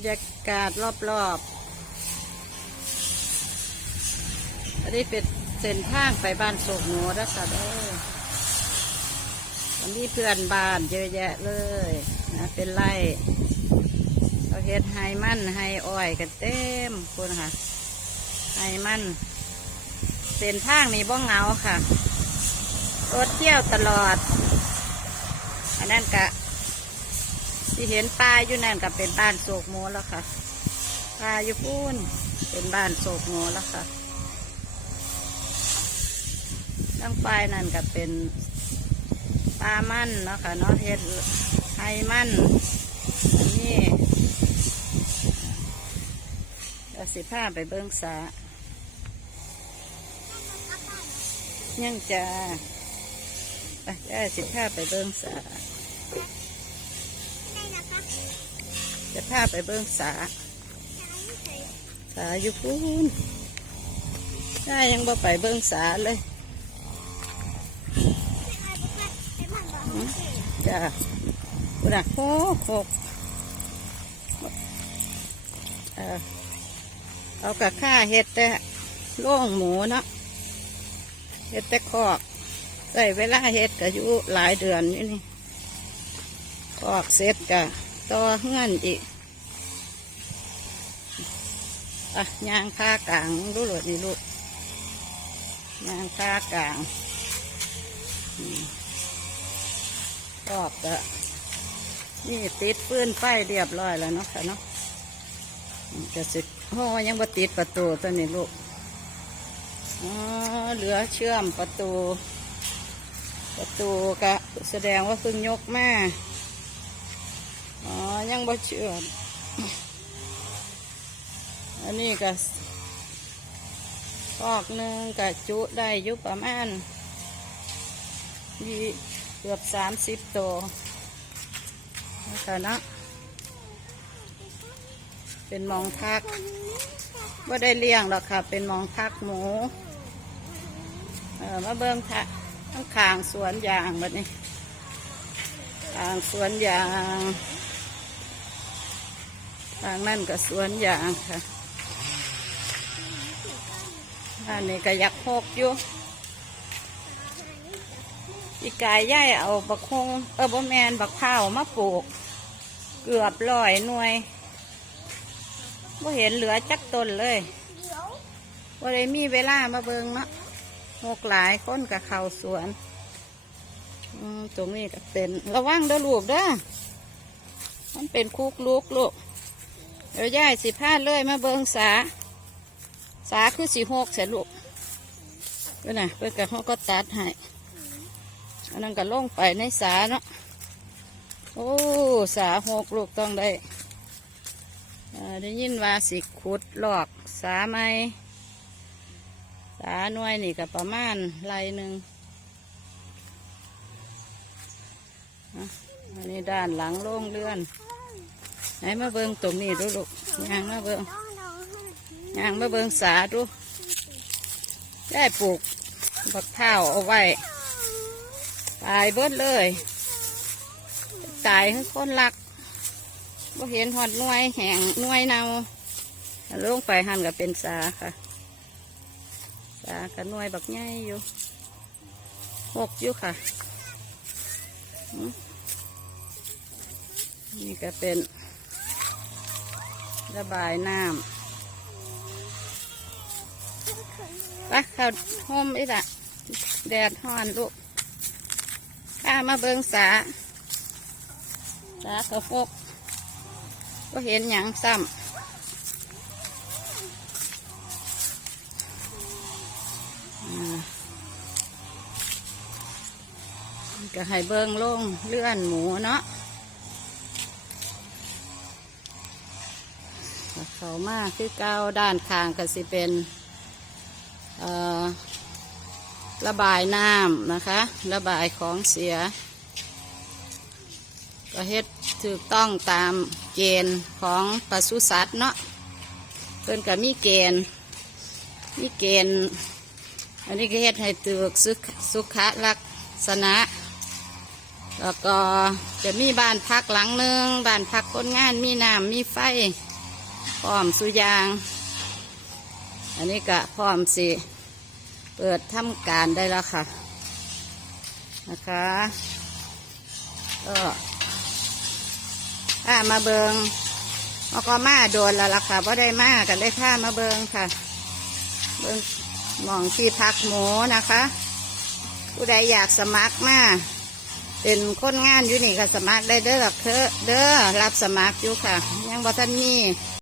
รยากาศรอบๆ อันนี้เป็นเส้นทางไปบ้านโศกหนูแล้วค่ะเด้อวันนี้เพื่อนบ้านเยอะแยะเลยนะเป็นไร่เราเฮ็ดไฮมันไฮอ้อยกันเต็มคุณค่ะไฮมันเส้นทางนี้บ้องเงาค่ะรถเที่ยวตลอด อันนั้นกะ ที่เห็นป้ายอยู่นั่นก็เป็นบ้านโศกโมแล้วค่ะป้ายอยู่พูนเป็นบ้านโศกโมแล้วค่ะตั้งป้ายนั่นก็เป็นปลามันเนาะค่ะเนาะเฮ็ดไฮมันนนี้เดี๋ยวสิพาไปเบิ้งสายังจะไปสิพาไปเบิ้งสา จะพาไปเบิ้งสา สาอยู่พูนได้ยังบ่ไปเบิ้งสาเลยจ้ากูน่ะโคกโคกเอากะค่าเห็ดแต่ล่งหมูเนาะเห็ดแต่คอกใส่เวลาเห็ดก็อยู่หลายเดือนนี่นี่คอกเสร็จกะต่อเงื่อนอีก อะยางผ้ากลางรู้หรือนี่ลูกยางผ้ากลางอืมรอบก็นี่ติดปืนไฟเรียบร้อยแล้วเนาะค่ะเนาะจะสิโอ้ยังบ่ติดประตูตัวนี้ลูกอ๋อเหลือเชื่อมประตู ประตูก็แสดงว่าเพิ่งยกมา อ๋อ ยังบ่เชื่อม อันนี้ก็ฟอกหนึ่งก็จุได้ยู่ประมาณยี่เกือบสามสิบตัวนะคะเนาะเป็นมองพักว่าได้เลี้ยงหรอกค่ะ เป็นมองพักหมูเออมาเบิ่งทะทั้งขางสวนยางแบบนี้ขางสวนยาง ทางนั่นก็สวนยางค่ะ อันนี้ก็ยักหกอยู่ อีกายย่ายเอาบักคงเออบ่แมนบักข้ามาปลูก เกือบร้อยหน่วยบ่เห็นเหลือจักต้นเลยวบ่ได้มีเวลามาเบิงเนาะหกหลายคนกับเขาสวนอืมตรงนี้ก็เป็นระวังเด้อลูกเด้อมันเป็นคุกลูกลูกเดี๋ยวย่ายสิพาเลยมาเบิงสา สาคือสีหกเสียลูกเพื่อน่ะเพื่อนกับเขาก็ตัดให้อันนั้นก็ลงไปในสาเนาะโอ้สาหกลูกต้องได้อ่าได้ยินว่าสิขุดหลอกสาไหมสาหน่วยนี่ก็ประมาณไรหนึ่งอันนี้ด้านหลังโล่งเลื่อน ไหนมาเบิ้งตรงนี้ดูลูกยางมาเบิ้ง ยางมาเบิงสาดูได้ปลูกบักข้าเอาไว้ ตายเบิดเลย ตายให้คนรักบ่เห็นหอดน่วยแห้งน่วยเนาลงไปหันก็เป็นสาค่ะ สากับน่วยบักใหญ่อยู่หกอยู่ค่ะ นี่ก็เป็นระบายน้ำ ไปเขาห้มอีกละแดดฮ้อนลูกข้ามาเบิงสา สากระฟกก็เห็นหยังซ้ำก็ให้เบิงลงเลื่อนหมูเนาะเขามาคือเก้าด้านข้างก็สิเป็น ระบายน้ำนะคะ ระบายของเสีย ก็เฮ็ดถูกต้องตามเกณฑ์ของปศุสัตว์เนาะเพิ่นก็มีเกณฑ์มีเกณฑ์อันนี้ก็เฮ็ดให้ตึกสุขสุขลักษณะแล้วก็จะมีบ้านพักหลังหนึ่งบ้านพักคนงานมีน้ำมีไฟพร้อมสุยาง อันนี้ก็พร้อมสิ เปิดทำการได้แล้วค่ะ นะคะก็ถ้ามาเบิงเอาก็มาโดนแล้วล่ะค่ะว่าได้มากันได้ค่ามาเบิงค่ะ เบิงหมองที่พักหมูนะคะ ผู้ใดอยากสมัครมาเป็นคนงานอยู่นี่ก็สมัครได้เด้อล่ะเด้อรับสมัครอยู่ค่ะ ยังบ่ทันมี